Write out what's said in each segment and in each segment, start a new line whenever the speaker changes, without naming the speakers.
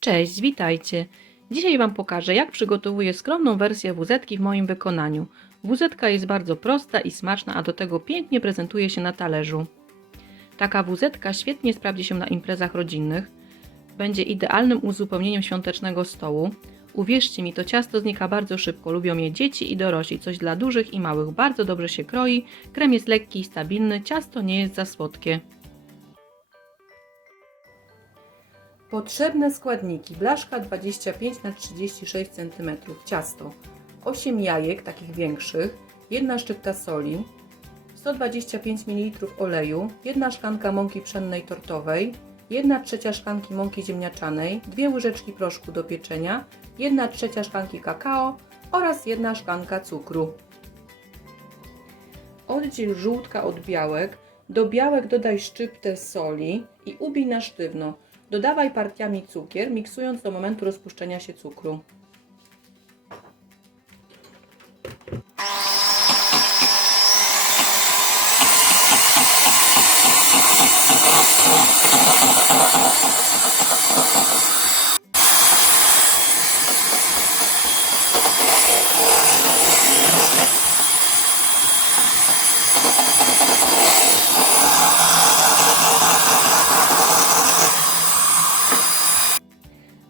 Cześć, witajcie. Dzisiaj Wam pokażę, jak przygotowuję skromną wersję wuzetki w moim wykonaniu. Wuzetka jest bardzo prosta i smaczna, a do tego pięknie prezentuje się na talerzu. Taka wuzetka świetnie sprawdzi się na imprezach rodzinnych. Będzie idealnym uzupełnieniem świątecznego stołu. Uwierzcie mi, to ciasto znika bardzo szybko. Lubią je dzieci i dorośli. Coś dla dużych i małych. Bardzo dobrze się kroi. Krem jest lekki i stabilny. Ciasto nie jest za słodkie. Potrzebne składniki: blaszka 25 na 36 cm, ciasto, 8 jajek takich większych, 1 szczypta soli, 125 ml oleju, 1 szklanka mąki pszennej tortowej, 1 trzecia szklanki mąki ziemniaczanej, 2 łyżeczki proszku do pieczenia, 1 trzecia szklanki kakao oraz 1 szklanka cukru. Oddziel żółtka od białek. Do białek dodaj szczyptę soli i ubij na sztywno. Dodawaj partiami cukier, miksując do momentu rozpuszczenia się cukru.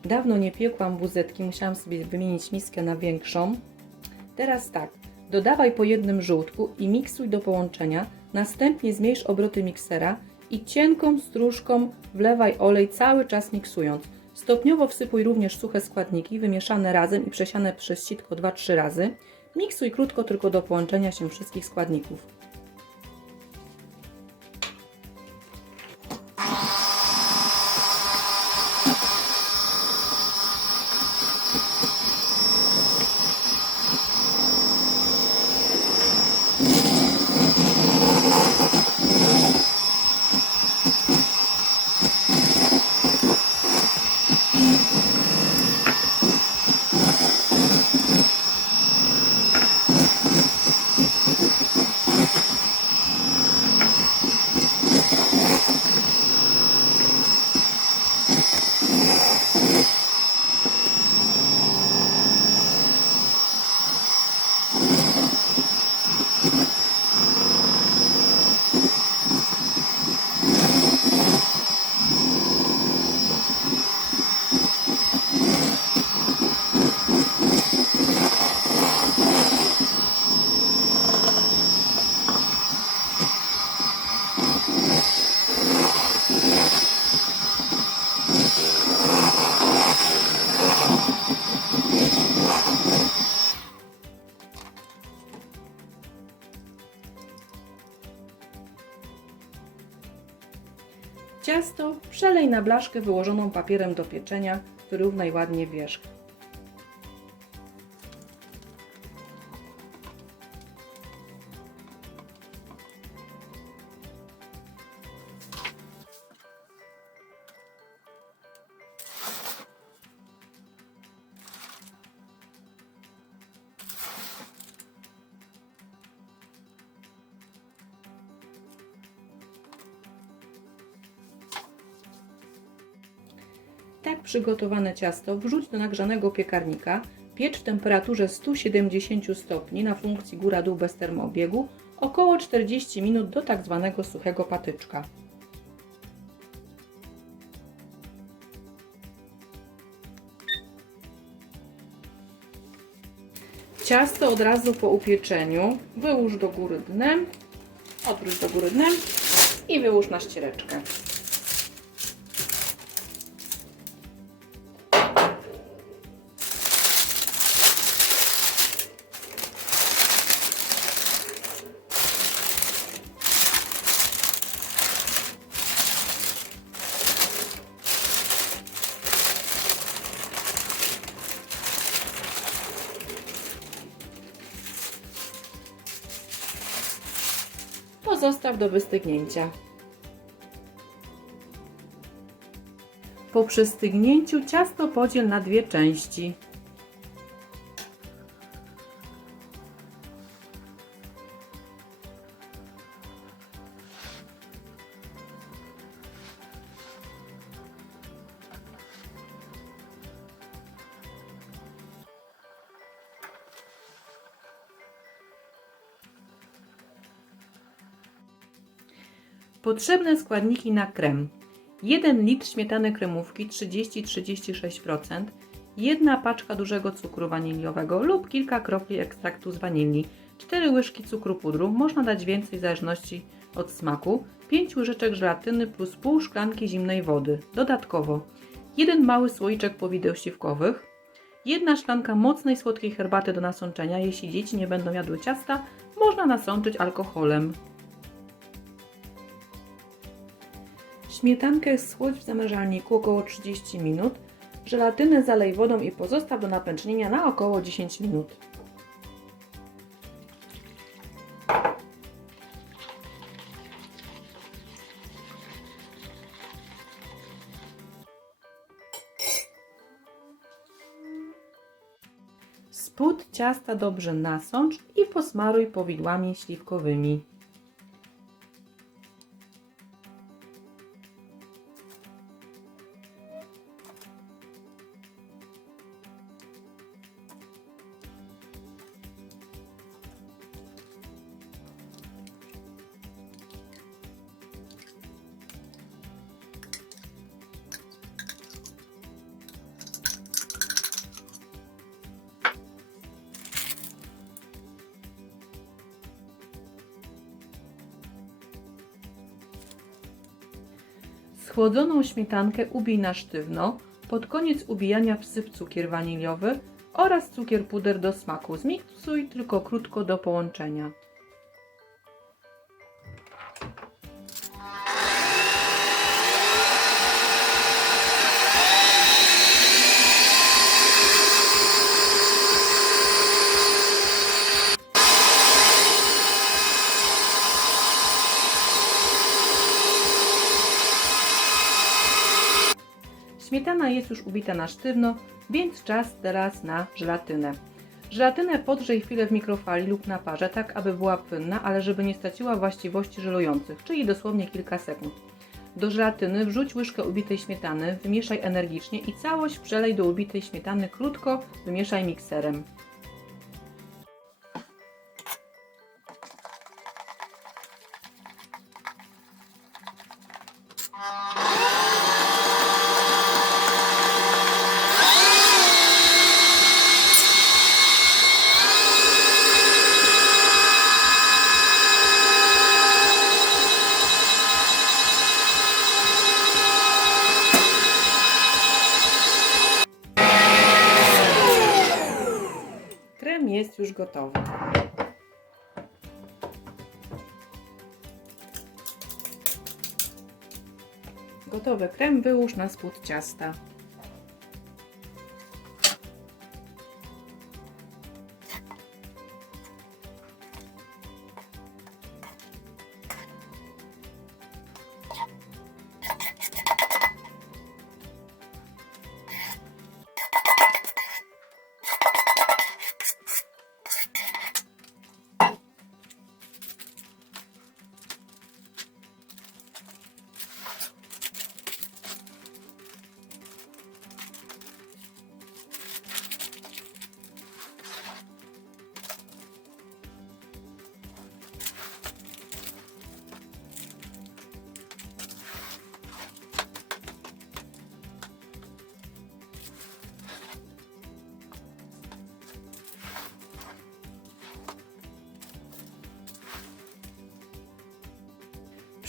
Dawno nie piekłam buzetki, musiałam sobie wymienić miskę na większą. Teraz tak, dodawaj po jednym żółtku i miksuj do połączenia. Następnie zmniejsz obroty miksera i cienką stróżką wlewaj olej cały czas miksując. Stopniowo wsypuj również suche składniki wymieszane razem i przesiane przez sitko 2-3 razy. Miksuj krótko tylko do połączenia się wszystkich składników. Thank you. Przelej na blaszkę wyłożoną papierem do pieczenia, wyrównaj ładnie wierzch. Przygotowane ciasto wrzuć do nagrzanego piekarnika, piecz w temperaturze 170 stopni na funkcji góra-dół bez termoobiegu około 40 minut do tak zwanego suchego patyczka. Ciasto od razu po upieczeniu wyłóż do góry dnem, odwróć do góry dnem i wyłóż na ściereczkę. Pozostaw do wystygnięcia. Po przystygnięciu ciasto podziel na dwie części. Potrzebne składniki na krem. 1 litr śmietany kremówki 30-36%, jedna paczka dużego cukru waniliowego lub kilka kropli ekstraktu z wanilii, 4 łyżki cukru pudru, można dać więcej w zależności od smaku, 5 łyżeczek żelatyny plus pół szklanki zimnej wody. Dodatkowo jeden mały słoiczek powideł śliwkowych, jedna szklanka mocnej słodkiej herbaty do nasączenia. Jeśli dzieci nie będą jadły ciasta, można nasączyć alkoholem. Śmietankę schłodź w zamrażalniku około 30 minut. Żelatynę zalej wodą i pozostaw do napęcznienia na około 10 minut. Spód ciasta dobrze nasącz i posmaruj powidłami śliwkowymi. Schłodzoną śmietankę ubij na sztywno. Pod koniec ubijania wsyp cukier waniliowy oraz cukier puder do smaku. Zmiksuj tylko krótko do połączenia. Śmietana jest już ubita na sztywno, więc czas teraz na żelatynę. Żelatynę podgrzej chwilę w mikrofali lub na parze, tak aby była płynna, ale żeby nie straciła właściwości żelujących, czyli dosłownie kilka sekund. Do żelatyny wrzuć łyżkę ubitej śmietany, wymieszaj energicznie i całość przelej do ubitej śmietany krótko, wymieszaj mikserem. Jest już gotowy. Gotowy krem wyłóż na spód ciasta.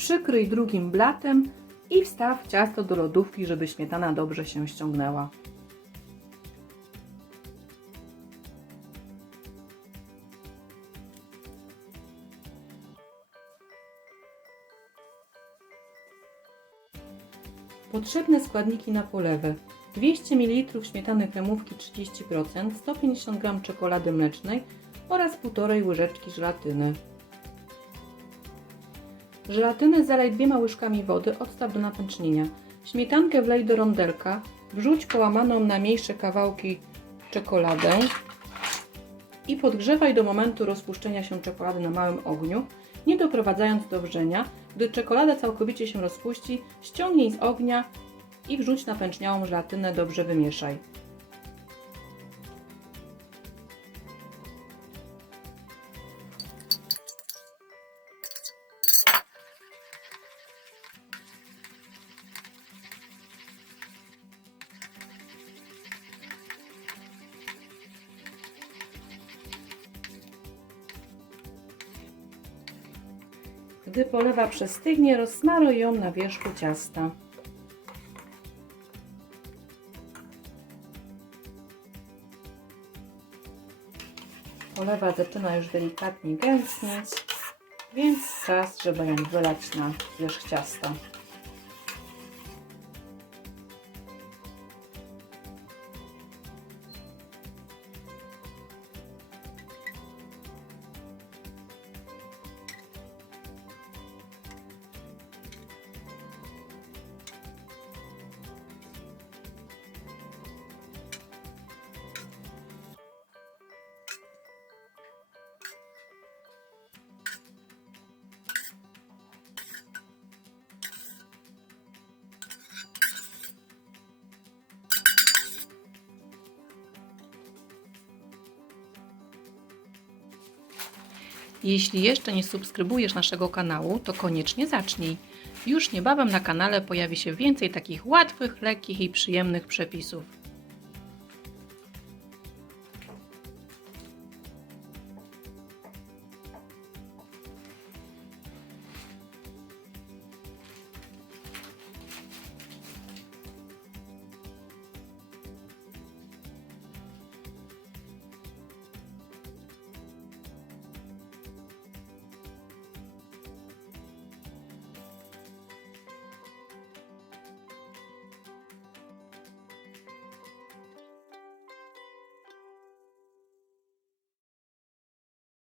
Przykryj drugim blatem i wstaw ciasto do lodówki, żeby śmietana dobrze się ściągnęła. Potrzebne składniki na polewę. 200 ml śmietany kremówki 30%, 150 g czekolady mlecznej oraz 1,5 łyżeczki żelatyny. Żelatynę zalej dwiema łyżkami wody, odstaw do napęcznienia. Śmietankę wlej do rondelka, wrzuć połamaną na mniejsze kawałki czekoladę i podgrzewaj do momentu rozpuszczenia się czekolady na małym ogniu, nie doprowadzając do wrzenia. Gdy czekolada całkowicie się rozpuści, ściągnij z ognia i wrzuć napęczniałą żelatynę, dobrze wymieszaj. Gdy polewa przestygnie, rozsmaruj ją na wierzchu ciasta. Polewa zaczyna już delikatnie gęstnieć, więc czas, żeby ją wylać na wierzch ciasta. Jeśli jeszcze nie subskrybujesz naszego kanału, to koniecznie zacznij. Już niebawem na kanale pojawi się więcej takich łatwych, lekkich i przyjemnych przepisów.